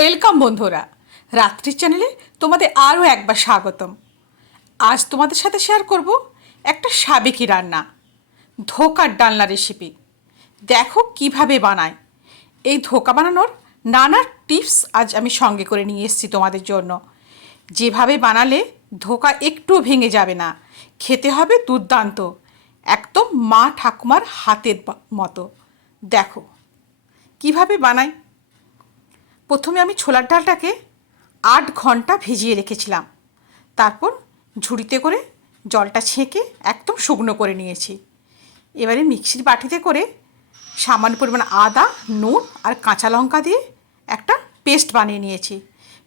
Welcome বন্ধুরা, রাত্রি চ্যানেলে তোমাদের আরও একবার স্বাগতম। আজ তোমাদের সাথে শেয়ার করব একটা সাবেকি রান্না, ধোকার ডালনা রেসিপি। দেখো কিভাবে বানায়। এই ধোকা বানানোর নানা টিপস আজ আমি সঙ্গে করে নিয়ে এসেছি তোমাদের জন্য। যেভাবে বানালে ধোকা একটু ভেঙে যাবে না, খেতে হবে দুর্দান্ত, একদম মা ঠাকুমার হাতের মতো। দেখো কিভাবে বানাই। প্রথমে আমি ছোলার ডালটাকে 8 ঘন্টা ভিজিয়ে রেখেছিলাম। তারপর ঝুড়িতে করে জলটা ছেঁকে একদম শুকনো করে নিয়েছি। এবারে মিক্সির বাটিতে করে সামান্য পরিমাণ আদা, নুন আর কাঁচা লঙ্কা দিয়ে একটা পেস্ট বানিয়ে নিয়েছি।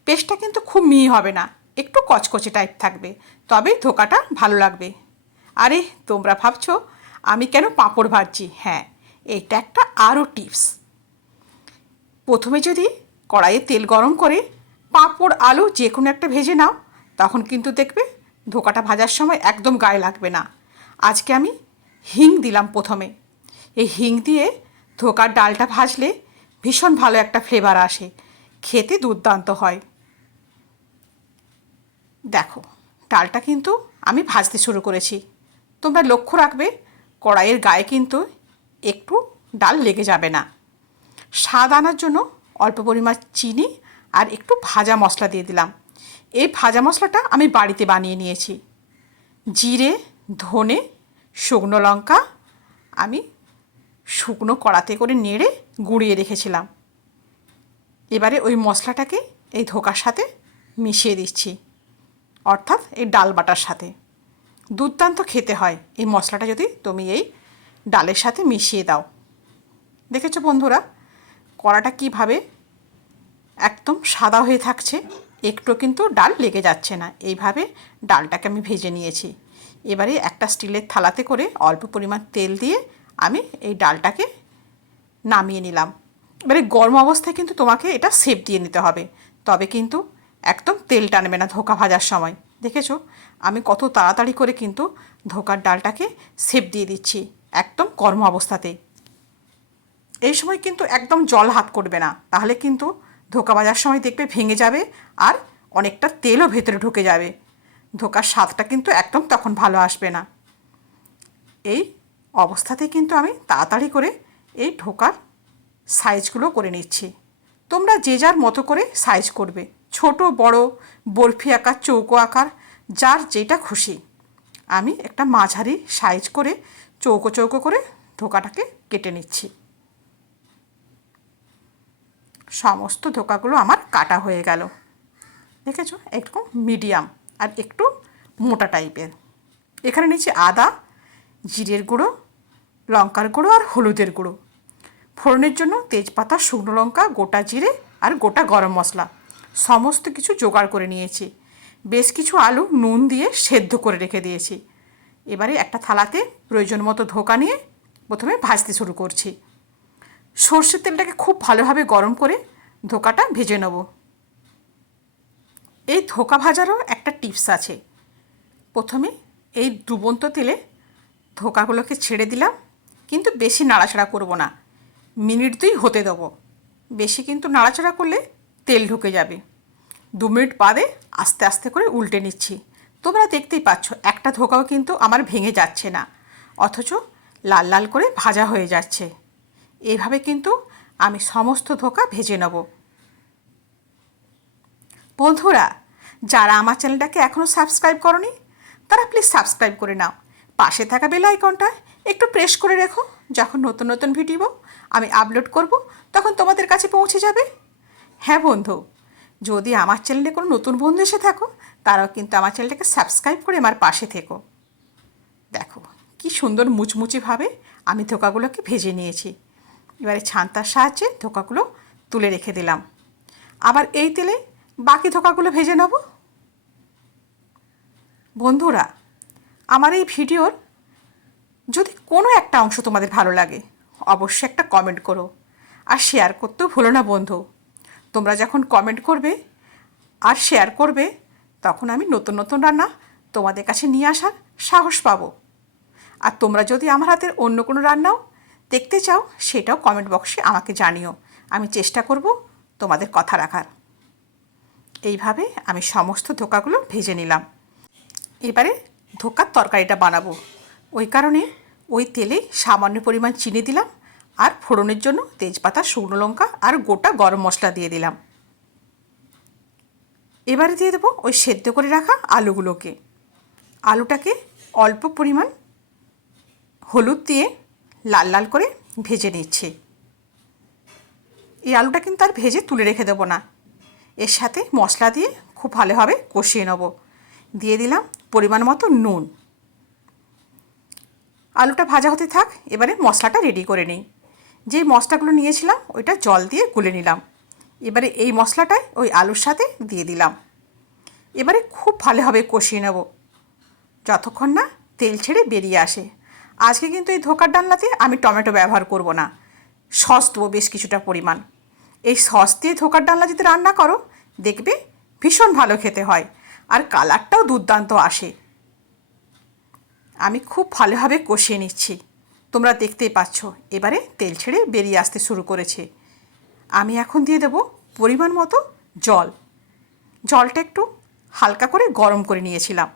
পেস্টটা কিন্তু খুব মিহি হবে না, একটু কচকচে টাইপ থাকবে, তবেই ধোকাটা ভালো লাগবে। আরে তোমরা ভাবছো আমি কেন পাঁপড় ভাজছি? হ্যাঁ, এটা একটা আরও টিপস। প্রথমে যদি কড়াইয়ে তেল গরম করে পাঁপড় আলু যে কোনো একটা ভেজে নাও, তখন কিন্তু দেখবে ধোকাটা ভাজার সময় একদম গায়ে লাগবে না। আজকে আমি হিং দিলাম প্রথমে। এই হিং দিয়ে ধোকার ডালটা ভাজলে ভীষণ ভালো একটা ফ্লেভার আসে, খেতে দুর্দান্ত হয়। দেখো ডালটা কিন্তু আমি ভাজতে শুরু করেছি। তোমরা লক্ষ্য রাখবে কড়াইয়ের গায়ে কিন্তু একটু ডাল লেগে যাবে না। স্বাদ আনার জন্য অল্প পরিমাণ চিনি আর একটু ভাজা মশলা দিয়ে দিলাম। এই ভাজা মশলাটা আমি বাড়িতে বানিয়ে নিয়েছি। জিরে, ধনে, শুকনো লঙ্কা আমি শুকনো কড়াতে করে নেড়ে গুঁড়িয়ে রেখেছিলাম। এবারে ওই মশলাটাকে এই ধোকার সাথে মিশিয়ে দিচ্ছি, অর্থাৎ এই ডাল বাটার সাথে। দুর্দান্ত খেতে হয় এই মশলাটা যদি তুমি এই ডালের সাথে মিশিয়ে দাও। দেখেছো বন্ধুরা কড়াটা কীভাবে একদম সাদা হয়ে থাকছে, একটু কিন্তু ডাল লেগে যাচ্ছে না। এইভাবে ডালটাকে আমি ভেজে নিয়েছি। এবারে একটা স্টিলের থালাতে করে অল্প পরিমাণ তেল দিয়ে আমি এই ডালটাকে নামিয়ে নিলাম। এবারে গরম অবস্থায় কিন্তু তোমাকে এটা সেপ দিয়ে নিতে হবে, তবে কিন্তু একদম তেল টানবে না ধোকা ভাজার সময়। দেখেছো আমি কত তাড়াতাড়ি করে কিন্তু ধোকার ডালটাকে সেপ দিয়ে দিচ্ছি একদম গরম অবস্থাতেই। এই সময় কিন্তু একদম জল হাত করবে না, তাহলে কিন্তু ধোকা ভাজার সময় দেখবে ভেঙে যাবে আর অনেকটা তেলও ভেতরে ঢুকে যাবে। ধোকার স্বাদটা কিন্তু একদম তখন ভালো আসবে না। এই অবস্থাতে কিন্তু আমি তাড়াতাড়ি করে এই ধোকার সাইজগুলো করে নিচ্ছি। তোমরা যে যার মতো করে সাইজ করবে, ছোট বড়, বরফি আকার, চৌকো আকার, যার যেটা খুশি। আমি একটা মাঝারি সাইজ করে চৌকো চৌকো করে ধোকাটাকে কেটে নিচ্ছি। সমস্ত ধোকাগুলো আমার কাটা হয়ে গেল। দেখেছো একটু মিডিয়াম আর একটু মোটা টাইপের। এখানে নিচে আদা, জিরের গুঁড়ো, লঙ্কার গুঁড়ো আর হলুদের গুঁড়ো। ফোড়নের জন্য তেজপাতা, শুকনো লঙ্কা, গোটা জিরে আর গোটা গরম মশলা সমস্ত কিছু জোগাড় করে নিয়েছি। বেশ কিছু আলু নুন দিয়ে সেদ্ধ করে রেখে দিয়েছি। এবারে একটা থালাতে প্রয়োজন মতো ধোকা নিয়ে প্রথমে ভাজতে শুরু করছি। সর্ষের তেলটাকে খুব ভালোভাবে গরম করে ধোকাটা ভেজে নেব। এই ধোকা ভাজারও একটা টিপস আছে। প্রথমে এই ডুবন্ত তেলে ধোকাগুলোকে ছেড়ে দিলাম, কিন্তু বেশি নাড়াচাড়া করব না, মিনিট 2 হতে দেবো। বেশি কিন্তু নাড়াচাড়া করলে তেল ঢুকে যাবে। 2 মিনিট বাদে আস্তে আস্তে করে উল্টে নিচ্ছি। তোমরা দেখতেই পাচ্ছ একটা ধোকাও কিন্তু আমার ভেঙে যাচ্ছে না, অথচ লাল লাল করে ভাজা হয়ে যাচ্ছে। এইভাবে কিন্তু আমি সমস্ত ধোকা ভেজে নেব। বন্ধুরা যারা আমার চ্যানেলটাকে এখনও সাবস্ক্রাইব করনি, তারা প্লিজ সাবস্ক্রাইব করে নাও। পাশে থাকা বেল আইকনটা একটু প্রেস করে রেখো, যখন নতুন নতুন ভিডিও আমি আপলোড করব তখন তোমাদের কাছে পৌঁছে যাবে। হ্যাঁ বন্ধু, যদি আমার চ্যানেলে কোনো নতুন বন্ধু এসে থাকো, তারাও কিন্তু আমার চ্যানেলটাকে সাবস্ক্রাইব করে আমার পাশে থেকো। দেখো কি সুন্দর মুচমুচেভাবে আমি ধোকাগুলোকে ভেজে নিয়েছি। এবারে ছান্তার সাহায্যে ধোকাগুলো তুলে রেখে দিলাম। আবার এই তেলে বাকি ধোকাগুলো ভেজে নেব। বন্ধুরা আমার এই ভিডিওর যদি কোনো একটা অংশ তোমাদের ভালো লাগে, অবশ্যই একটা কমেন্ট করো আর শেয়ার করতেও ভুলো না বন্ধু। তোমরা যখন কমেন্ট করবে আর শেয়ার করবে, তখন আমি নতুন নতুন রান্না তোমাদের কাছে নিয়ে আসার সাহস পাবো। আর তোমরা যদি আমার হাতের অন্য কোনো রান্নাও দেখতে চাও, সেটাও কমেন্ট বক্সে আমাকে জানিও। আমি চেষ্টা করব তোমাদের কথা রাখার। এইভাবে আমি সমস্ত ধোকাগুলো ভেজে নিলাম। এবারে ধোকার তরকারিটা বানাবো, ওই কারণে ওই তেলে সামান্য পরিমাণ চিনি দিলাম আর ফোড়নের জন্য তেজপাতা, শুকনো লঙ্কা আর গোটা গরম মশলা দিয়ে দিলাম। এবারে দিয়ে দেবো ওই সেদ্ধ করে রাখা আলুগুলোকে। আলুটাকে অল্প পরিমাণ হলুদ দিয়ে লাল লাল করে ভেজে নিচ্ছি। এই আলুটা কিন্তু আর ভেজে তুলে রেখে দেবো না, এর সাথে মশলা দিয়ে খুব ভালোভাবে কষিয়ে নেব। দিয়ে দিলাম পরিমাণ মতো নুন। আলুটা ভাজা হতে থাক, এবারে মশলাটা রেডি করে নিই। যে মশলাগুলো নিয়েছিলাম ওইটা জল দিয়ে গুলে নিলাম। এবারে এই মশলাটাই ওই আলুর সাথে দিয়ে দিলাম। এবারে খুব ভালোভাবে কষিয়ে নেব যতক্ষণ না তেল ছেড়ে বেরিয়ে আসে। আজকে কিন্তু এই ধোকার ডালনাতে আমি টমেটো ব্যবহার করব না, সস দেবো বেশ কিছুটা পরিমাণ। এই সস দিয়ে ধোকার ডালনা যদি রান্না করো দেখবে ভীষণ ভালো খেতে হয়, আর কালারটাও দুর্দান্ত আসে। আমি খুব ভালোভাবে কষিয়ে নিচ্ছি, তোমরা দেখতেই পাচ্ছ। এবারে তেল ছেড়ে বেরিয়ে আসতে শুরু করেছে। আমি এখন দিয়ে দেবো পরিমাণ মতো জল। জলটা একটু হালকা করে গরম করে নিয়েছিলাম।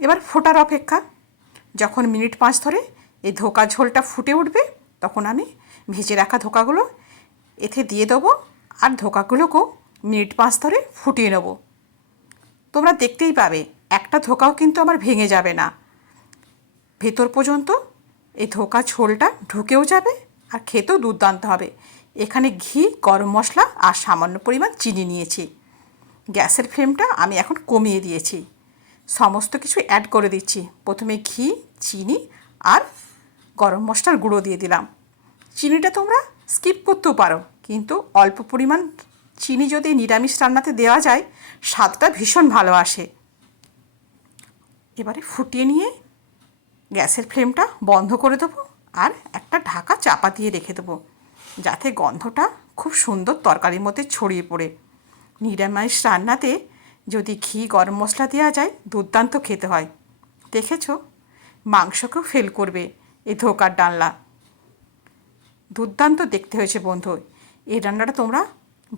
এবার ফোটার অপেক্ষা। যখন মিনিট 5 ধরে এই ধোকা ঝোলটা ফুটে উঠবে তখন আমি ভেজে রাখা ধোকাগুলো এতে দিয়ে দেবো আর ধোকাগুলোকেও মিনিট 5 ধরে ফুটিয়ে নেব। তোমরা দেখতেই পাবে একটা ধোকাও কিন্তু আমার ভেঙে যাবে না, ভেতর পর্যন্ত এই ধোকা ঝোলটা ঢুকেও যাবে আর খেতেও দুর্দান্ত হবে। এখানে ঘি, গরম মশলা আর সামান্য পরিমাণ চিনি নিয়েছি। গ্যাসের ফ্লেমটা আমি এখন কমিয়ে দিয়েছি। সমস্ত কিছু অ্যাড করে দিচ্ছি। প্রথমে ঘি, চিনি আর গরম মশলার গুঁড়ো দিয়ে দিলাম। চিনিটা তোমরা স্কিপ করতেও পারো, কিন্তু অল্প পরিমাণ চিনি যদি নিরামিষ রান্নাতে দেওয়া যায় স্বাদটা ভীষণ ভালো আসে। এবারে ফুটিয়ে নিয়ে গ্যাসের ফ্লেমটা বন্ধ করে দেবো আর একটা ঢাকা চাপা দিয়ে রেখে দেবো, যাতে গন্ধটা খুব সুন্দর তরকারির মধ্যে ছড়িয়ে পড়ে। নিরামিষ রান্নাতে যদি ঘি, গরম মশলা দেওয়া যায় দুর্দান্ত খেতে হয়। দেখেছো, মাংসকেও ফেল করবে এই ধোকার ডালনা। দুর্দান্ত দেখতে হয়েছে বন্ধু। এই রান্নাটা তোমরা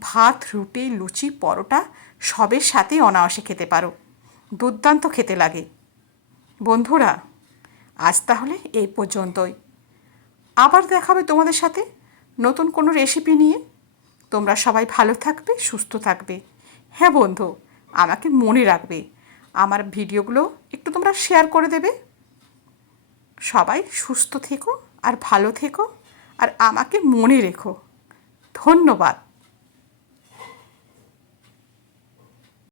ভাত, রুটি, লুচি, পরোটা সবের সাথেই অনায়াসে খেতে পারো, দুর্দান্ত খেতে লাগে। বন্ধুরা, আজ তাহলে এই পর্যন্তই। আবার দেখা হবে তোমাদের সাথে নতুন কোনো রেসিপি নিয়ে। তোমরা সবাই ভালো থাকবে, সুস্থ থাকবে। হ্যাঁ বন্ধু, আমাকে মনে রাখবে, আমার ভিডিওগুলো একটু তোমরা শেয়ার করে দেবে। সবাই সুস্থ থেকো আর ভালো থেকো, আর আমাকে মনে রেখো। ধন্যবাদ।